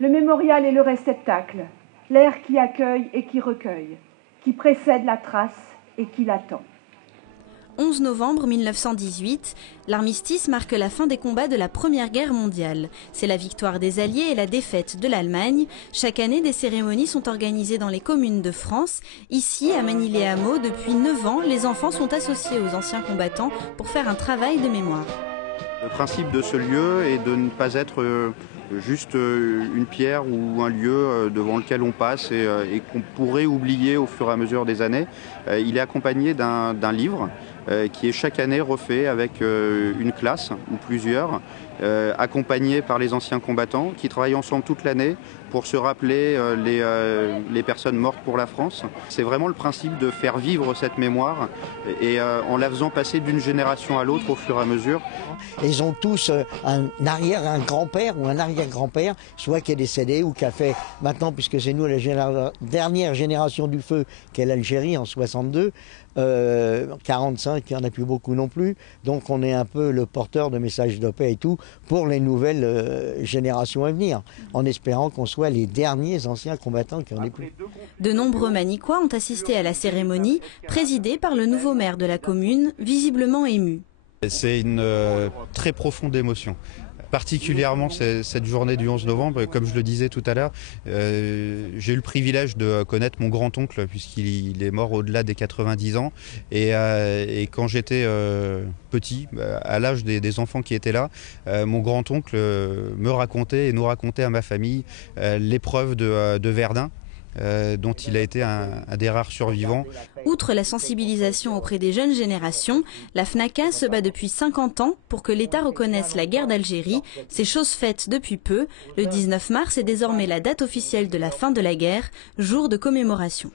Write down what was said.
Le mémorial est le réceptacle, l'air qui accueille et qui recueille, qui précède la trace et qui l'attend. 11 novembre 1918, l'armistice marque la fin des combats de la Première Guerre mondiale. C'est la victoire des Alliés et la défaite de l'Allemagne. Chaque année, des cérémonies sont organisées dans les communes de France. Ici, à Manille-les-Hameaux, depuis 9 ans, les enfants sont associés aux anciens combattants pour faire un travail de mémoire. Le principe de ce lieu est de ne pas être juste une pierre ou un lieu devant lequel on passe et qu'on pourrait oublier au fur et à mesure des années. Il est accompagné d'un livre qui est chaque année refait avec une classe ou plusieurs, accompagnés par les anciens combattants qui travaillent ensemble toute l'année pour se rappeler les personnes mortes pour la France. C'est vraiment le principe de faire vivre cette mémoire et en la faisant passer d'une génération à l'autre au fur et à mesure. Ils ont tous un grand-père ou un arrière-grand-père, soit qui est décédé ou qui a fait maintenant, puisque c'est nous la dernière génération du feu qu'est l'Algérie en 62, 45, il n'y en a plus beaucoup non plus, donc on est un peu le porteur de messages de paix et tout pour les nouvelles générations à venir, en espérant qu'on soit les derniers anciens combattants qui en aient plus. De nombreux Manicois ont assisté à la cérémonie, présidée par le nouveau maire de la commune, visiblement ému. C'est une très profonde émotion. Particulièrement cette journée du 11 novembre, comme je le disais tout à l'heure, j'ai eu le privilège de connaître mon grand-oncle puisqu'il est mort au-delà des 90 ans. Et quand j'étais petit, à l'âge des enfants qui étaient là, mon grand-oncle me racontait et nous racontait à ma famille l'épreuve de Verdun. Dont il a été un des rares survivants. Outre la sensibilisation auprès des jeunes générations, la FNACA se bat depuis 50 ans pour que l'État reconnaisse la guerre d'Algérie. C'est chose faite depuis peu. Le 19 mars est désormais la date officielle de la fin de la guerre, jour de commémoration.